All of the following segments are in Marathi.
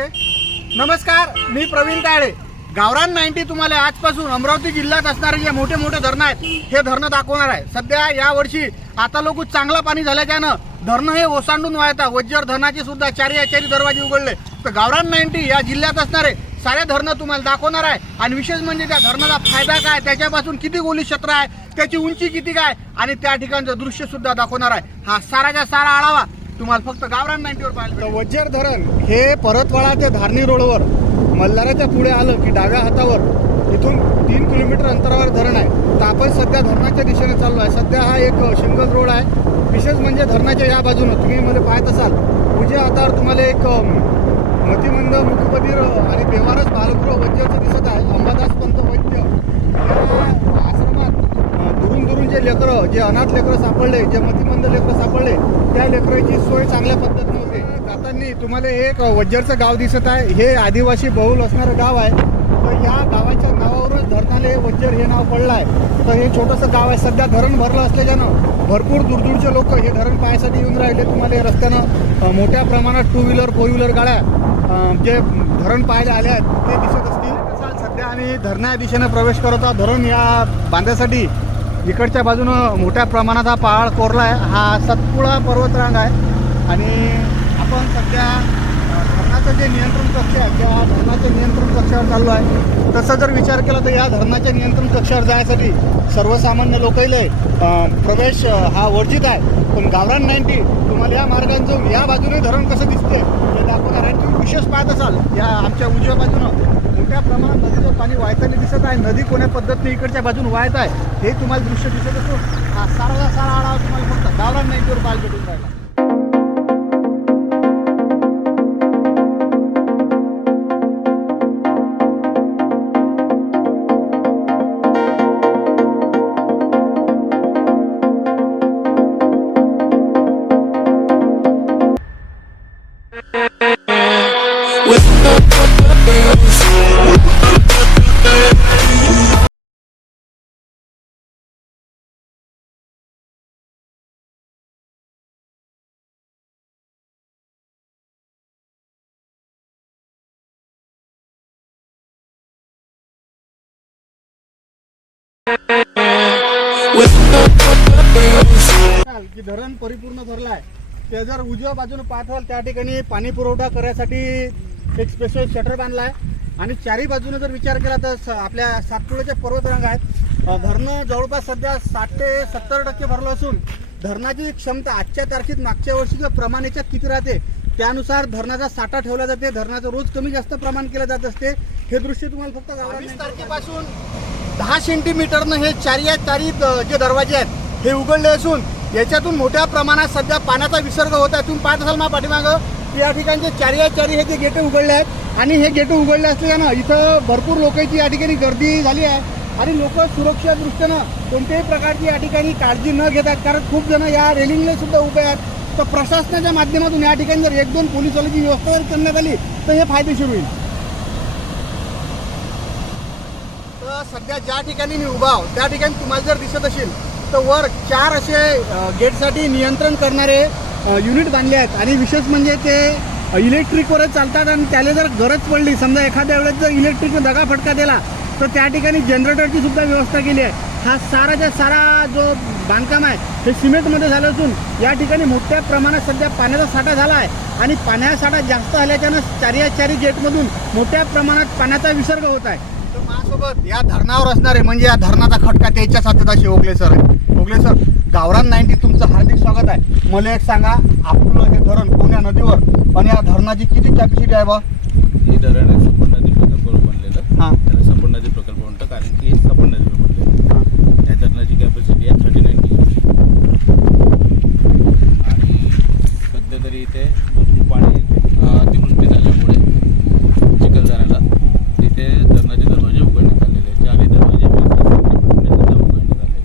ओके नमस्कार मी प्रवीण ताळे गावरान नाईन्टी तुम्हाला आजपासून अमरावती जिल्ह्यात असणारे जे मोठे मोठे धरणं आहेत हे धरणं दाखवणार आहे. सध्या या वर्षी आता लोक चांगलं पाणी झाल्याच्यानं धरणं हे ओसांडून वाहतात वज्जर धरणाचे सुद्धा चारी आचारी दरवाजे उघडले. तर गावरान नाईन्टी या जिल्ह्यात असणारे सारे धरणं तुम्हाला दाखवणार आहे. आणि विशेष म्हणजे त्या धरणाचा फायदा काय त्याच्यापासून किती गोली क्षेत्र आहे त्याची उंची किती काय आणि त्या ठिकाणचं दृश्य सुद्धा दाखवणार आहे. हा साराच्या सारा आढावा तुम्हाला फक्त गावरान नाईन्टीवर पाहायला वज्जर धरण हे परतवाडा ते धारणी रोडवर मल्हाराच्या पुढे आलं की डाव्या हातावर. इथून तीन किलोमीटर अंतरावर धरण आहे. तर आपण सध्या धरणाच्या दिशेने चाललो आहे. सध्या हा एक सिंगल रोड आहे. विशेष म्हणजे धरणाच्या या बाजूनं. तुम्ही मध्ये पाहत असाल उजव्या हातावर तुम्हाला एक मतिमंद मुखबधीर आणि बेवारस बालगृह वैद्याचं दिसत आहे. अंबादास पंत वैद्य. जे लेकरं जे अनाथ लेकरं सापडले जे मतिमंद लेकरं सापडले त्या लेकराची सोय चांगल्या पद्धतीने होते. जाताना तुम्हाला एक वज्जरचं गाव दिसत आहे. हे आदिवासी बहुल असणारं गाव आहे. तर या गावाच्या नावावरच धरणाले वज्जर हे नाव पडलं आहे. तर हे छोटंसं गाव आहे. सध्या धरण भरलं असल्याच्यानं भरपूर दूरदूरचे लोक हे धरण पाहायसाठी येऊन राहिले. तुम्हाला हे रस्त्यानं मोठ्या प्रमाणात टू व्हीलर फोर व्हीलर गाड्या जे धरण पाहायला आले आहेत ते दिसत असतील. सध्या आम्ही धरणा या प्रवेश करत आहोत. धरण या बांधण्यासाठी इकडच्या बाजूनं मोठ्या प्रमाणात हा पहाड कोरला आहे. हा सतपुडा पर्वतरांग आहे. आणि आपण सध्या धरणाचं जे नियंत्रण कक्ष आहे त्या धरणाच्या नियंत्रण कक्षावर चाललो आहे तसा जर विचार केला तर या धरणाच्या नियंत्रण कक्षावर जाण्यासाठी सर्वसामान्य लोकांना प्रवेश हा वर्जित आहे. पण गावरान नाईन्टी तुम्हाला या मार्गांचं या बाजूने धरण कसं दिसतंय दृश्यच विशेष पाहत असाल या आमच्या उजव्या बाजूनं मोठ्या प्रमाणात नदीचं पाणी वाहताना दिसत आहे नदी कोण्या पद्धतीने इकडच्या बाजून वाहत आहे हे तुम्हाला दृश्य दिसत असून हा सारा सारा आढावा तुम्हाला फक्त गावरान तर बाल भेटून राहिला. की धरण परिपूर्ण भरलं आहे ते जर उजव्या बाजूने पाठवाल त्या ठिकाणी पाणी पुरवठा करण्यासाठी एक स्पेशल शटर बांधला आहे आणि चारही बाजूने जर विचार केला तर आपल्या सातपुड्याचे पर्वतरांग आहेत. धरणं जवळपास सध्या साठ ते सत्तर टक्के भरलं असून धरणाची क्षमता आजच्या तारखेत मागच्या वर्षीच्या प्रमाणाच्या किती राहते त्यानुसार धरणाचा साठा ठेवला जाते. धरणाचं रोज कमी जास्त प्रमाण केलं जात असते. हे दृश्य तुम्हाला फक्त वीस तारखेपासून दहा सेंटीमीटरनं हे चारी चारी जे दरवाजे आहेत हे उघडले असून याच्यातून मोठ्या प्रमाणात सध्या पाण्याचा विसर्ग होत आहे. तुम्ही पाहत असाल मा पाठीमागं या ठिकाणचे चारी चारी हे जे गेटं उघडले आहेत आणि हे गेटं उघडले असल्यानं इथं भरपूर लोकांची या ठिकाणी गर्दी झाली आहे आणि लोक सुरक्षादृष्ट्यानं कोणत्याही प्रकारची या ठिकाणी काळजी न घेतात कारण खूप जण या रेलिंगला सुद्धा उभे आहेत. तर प्रशासनाच्या माध्यमातून या ठिकाणी जर एक दोन पोलिसवाल्याची व्यवस्था जर करण्यात आली तर हे फायदेशीर होईल. सध्या ज्या ठिकाणी मी उभा आहोत त्या ठिकाणी तुम्हाला जर दिसत असेल तर वर चार असे गेटसाठी नियंत्रण करणारे युनिट बांधले आहेत. आणि विशेष म्हणजे ते इलेक्ट्रिकवरच चालतात आणि त्याला जर गरज पडली समजा एखाद्या वेळेस जर इलेक्ट्रिकनं दगा फटका दिला तर त्या ठिकाणी जनरेटरची सुद्धा व्यवस्था केली आहे. हा साराच्या सारा जो बांधकाम आहे हे सिमेंटमध्ये झालं असून या ठिकाणी मोठ्या प्रमाणात सध्या पाण्याचा साठा झाला आहे. आणि पाण्याचा साठा जास्त झाल्याच्यानं चारी चारी गेटमधून मोठ्या प्रमाणात पाण्याचा विसर्ग होत आहे. तर माझ्यासोबत या धरणावर असणारे म्हणजे या धरणाचा खटका त्याच्याच हातात असे ओगले सर आहे ओगले सर गावरान नाईन्टी तुमचं हार्दिक स्वागत आहे. मला एक सांगा आपलं हे धरण कोण्या नदीवर आणि या धरणाची किती कॅपॅसिटी आहे बा? ही धरण आहे सपन नदी प्रकल्पावर बनलेलं. हां. त्याला सपन नदी प्रकल्प म्हणतं कारण की हे सपन नदीवर बनलेलं या धरणाची कॅपॅसिटी आहे थर्टी नाईन आणि सध्या तरी इथे भरपूर पाणी अं, अतिवृष्टी झाल्यामुळे चिखलदऱ्याला तिथे धरणाचे दरवाजे उघडण्यात आलेले आहेत चारही दरवाजे वीस सेंटीमीटरने सुद्धा उघडण्यात आलेले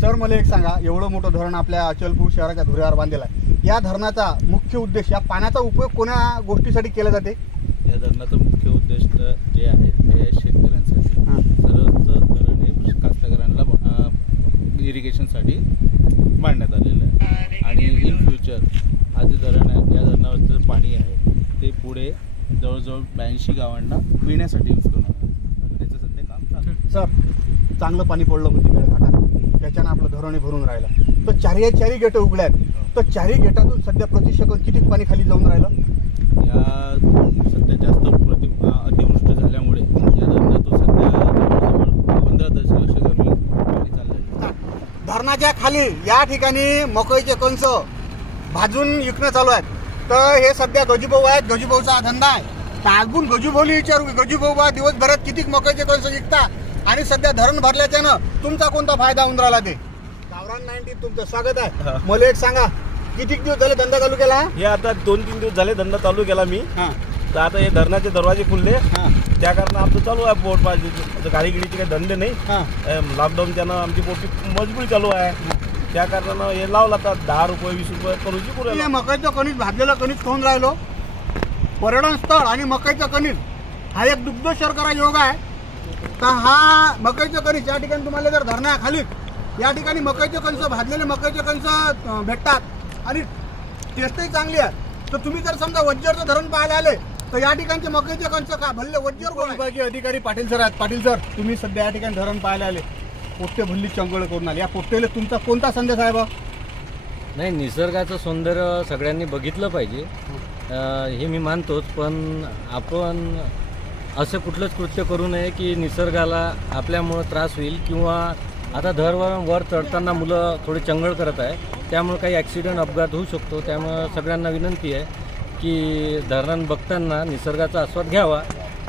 सर मला एक सांगा एवढं मोठं धरण आपल्या अचलपूर शहराच्या धुऱ्यावर बांधलेलं आहे. या धरणाचा मुख्य उद्देश या पाण्याचा उपयोग कोण्या गोष्टीसाठी केला जाते? या धरणाचा मुख्य उद्देश जे आहे ते शेतकऱ्यांसाठी. सर्वच धरण हे कास्तकारांना इरिगेशनसाठी बांधण्यात आलेलं आहे. आणि इन फ्युचर हा जे धरण आहे या धरणावरचं पाणी आहे पुढे जवळजवळ ब्याऐंशी गावांना पिण्यासाठी यूज करणार. त्याचं सध्या काम चालू. सर चांगलं पाणी पडलं होतं मेळघाटात त्याच्यानं आपलं धरण भरून राहिलं. तर चारही चारही गेट उघड्या आहेत. तर चारही गेटातून सध्या प्रति सेकंद किती पाणी खाली जाऊन राहिलं? या सध्या जास्त प्रति अतिवृष्टी झाल्यामुळे या धरणातून सध्या पंधरा दशलक्ष चाललं धरणाच्या खाली या ठिकाणी मकईचे कंस भाजून विकणं चालू आहेत. तर हे सध्या गजूभाऊ आहेत. गजूभाऊचा हा धंदा आहे. तर अजून गजूभाऊला विचारू की गजूभाऊ बा दिवसभरात किती मकईचे कंस विकता आणि सध्या धरण भरल्याच्यानं तुमचा कोणता फायदा होऊन राहिला ते? गावरान नाईन्टीन तुमचं स्वागत आहे. मला एक सांगा किती दिवस झाले धंदा चालू केला? हा? आता दोन तीन दिवस झाले धंदा चालू केला मी. हा. तर आता हे धरणाचे दरवाजे खुलले. हा. त्या कारण आमचं चालू आहे पोट पाहिजे गाडी गिडीचे काही धंदे नाही. हा. अं, लॉकडाऊनच्यानं आमची पोटी मजबुरी चालू आहे. त्या कारणानं हे लावलं आता दहा रुपये वीस रुपये करूची पुरेल मकईचं कणीस भाजलेलं कणीस खाऊन राहिलो. पर्यटन स्थळ आणि मकईचं कणीस हा एक दुग्ध शर्करा योग आहे. तर हा मकईचं कणीस या ठिकाणी तुम्हाला जर धरणा खाली या ठिकाणी मकईचे कणस भाजलेले मकईचे कणस भेटतात. आणि टेस्टही चांगली आहे. तर तुम्ही जर समजा वज्जरचं धरण पाहायला आले तर या ठिकाणचे मकईचे कणस का भल्ले वज्जर विभागीय अधिकारी पाटील सर आहेत. पाटील सर तुम्ही सध्या या ठिकाणी धरण पाहायला आले. पोट्टे भल्ली चंगळ करून आले. या पोट्टेले तुमचा कोणता संदेश आहे बा? नाही निसर्गाचं सौंदर्य सगळ्यांनी बघितलं पाहिजे. हे मी मानतोच पण आपण असं कुठलंच कृत्य करू नये की निसर्गाला आपल्यामुळं त्रास होईल किंवा आता धरवर वर चढताना मुलं थोडी चंगळ करत आहे. त्यामुळे काही ॲक्सिडेंट अपघात होऊ शकतो. त्यामुळं सगळ्यांना विनंती आहे की धरण बघताना निसर्गाचा आस्वाद घ्यावा.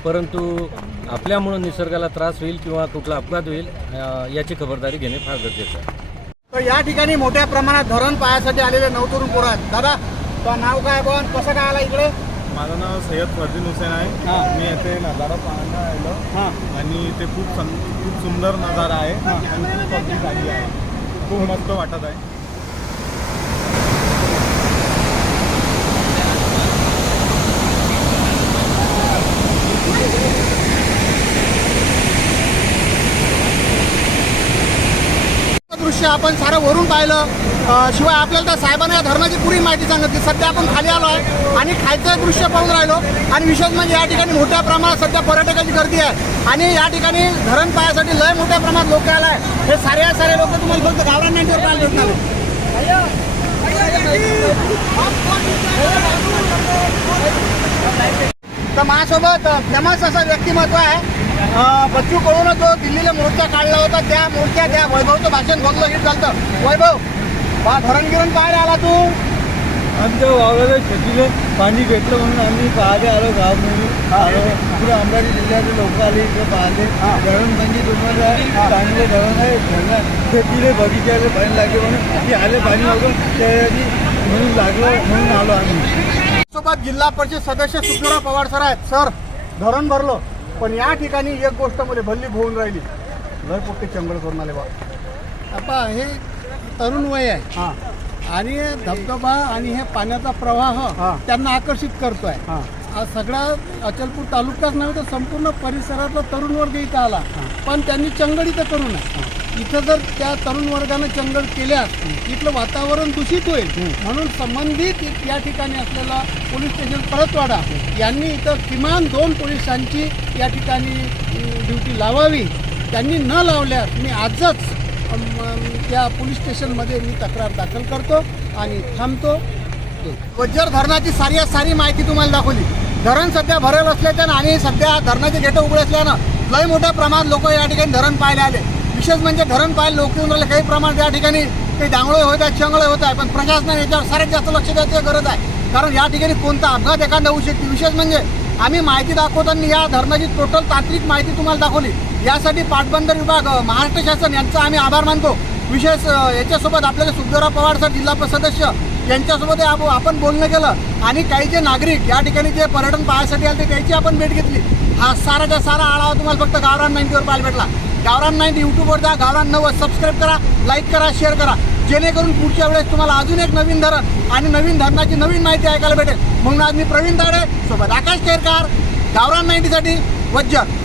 परंतु आपल्यामुळं निसर्गाला त्रास होईल किंवा कुठला अपघात होईल याची खबरदारी घेणे फार गरजेचं आहे. तर या ठिकाणी मोठ्या प्रमाणात धरण पाहायसाठी आलेले नवतरुण पोरात दादा नाव काय पण कसं काय आला इकडे? माझं नाव सय्यद फरदीन हुसेन. आहे. मी येथे नजारा पाहायला आलो हां. आणि इथे खूप खूप सुंदर नजारा आहे. आणि खूप पब्लिक आली आहे. खूप मस्त वाटत आहे. दृश्य आपण सारं वरून पाहिलं शिवाय आपल्याला त्या साहेबांना या धरणाची पुरी माहिती सांगितली सध्या आपण खाली आलो आहे आणि खायचं दृश्य पाहून राहिलो आणि विशेष म्हणजे या ठिकाणी मोठ्या प्रमाणात सध्या पर्यटकाची गर्दी आहे आणि या ठिकाणी धरण पाहण्यासाठी लय मोठ्या प्रमाणात लोक आला आहे हे सारे सारे लोक तुम्हाला फक्त गावरान नाईन्टीवर पाहायला भेटणार तर माझ्यासोबत फेमस असं व्यक्तिमत्व आहे. बच्चू कडून जो दिल्लीला मोर्चा काढला होता. त्या मोर्चा त्या वैभवचं भाषण बघलं हिट झालं वैभव बा धरण गिरण पाहायला आला तू? आमच्या वावराला शेतीला पाणी भेटलं म्हणून आम्ही पाहायला आलो गाव म्हणून आलो. पुढे अमरावती जिल्ह्याचे लोक आले इकडे पाहिले. धरण म्हणजे तुम्हाला चांगले धरण आहे. धरण शेतीला बगीच्याला पाणी लागले म्हणून. आले पाणी वगैरे त्यासाठी म्हणून लागलं म्हणून आलो आम्ही. सोबत जिल्हा परिषद सदस्य सुखराव पवार सर आहेत. सर धरण भरलो. पण या ठिकाणी एक गोष्टमध्ये भल्ली होऊन राहिली. लय पोट्टे चंगळ करून आले बा. आपा हे तरुण वय आहे. हां. आणि धबधबा आणि हे पाण्याचा प्रवाह हा. त्यांना आकर्षित करतोय. हां. आज सगळा अचलपूर तालुकाच नव्हे तर संपूर्ण परिसरातला तरुण वर्ग इथं आला. पण त्यांनी चंगळ इथं करू नये इथं जर त्या तरुण वर्गानं चंगळ केल्यास इथलं वातावरण दूषित होईल. म्हणून संबंधित या ठिकाणी असलेला पोलीस स्टेशन परतवाडा यांनी इथं किमान दोन पोलिसांची या ठिकाणी ड्युटी लावावी. त्यांनी न लावल्यास मी आजच त्या पोलीस स्टेशनमध्ये मी तक्रार दाखल करतो आणि थांबतो. वज्जर धरणाची सारी सारी माहिती तुम्हाला दाखवली. धरण सध्या भरेल असल्याच्यानं आणि सध्या धरणाचे गेटं उघडे असल्यानं लय मोठ्या प्रमाणात लोक या ठिकाणी धरण पाहायला आले. विशेष म्हणजे धरण पाहायला लोक येऊन राहिले. काही प्रमाणात या ठिकाणी काही डांगळे होत आहेत शंगळे होत आहे पण प्रशासनाने याच्यावर सगळ्यात जास्त लक्ष द्यायची गरज आहे. कारण या ठिकाणी कोणता अपघात एखादा होऊ शकते. विशेष म्हणजे आम्ही माहिती दाखवताना या धरणाची टोटल तांत्रिक माहिती तुम्हाला दाखवली. यासाठी पाटबंदर विभाग महाराष्ट्र शासन यांचा आम्ही आभार मानतो. विशेष याच्यासोबत आपल्याला सुखदेवराव पवार सर जिल्हा सदस्य यांच्यासोबत आपण बोलणं केलं आणि काही जे नागरिक या ठिकाणी जे पर्यटन पाहायसाठी आले ते त्याची आपण भेट घेतली. हा साराच्या सारा आढावा तुम्हाला फक्त गावरान नाईन्टीवर पाहायला भेटला. गावरान नाईन्टी यूट्यूबवर जा गावरान नवं सबस्क्राईब करा लाईक करा शेअर करा. जेणेकरून पुढच्या वेळेस तुम्हाला अजून एक नवीन धरण आणि नवीन धरणाची नवीन माहिती ऐकायला भेटेल. म्हणून आज मी प्रवीण ताडे सोबत आकाश केरकार गावरान नाईन्टीसाठी वज्जत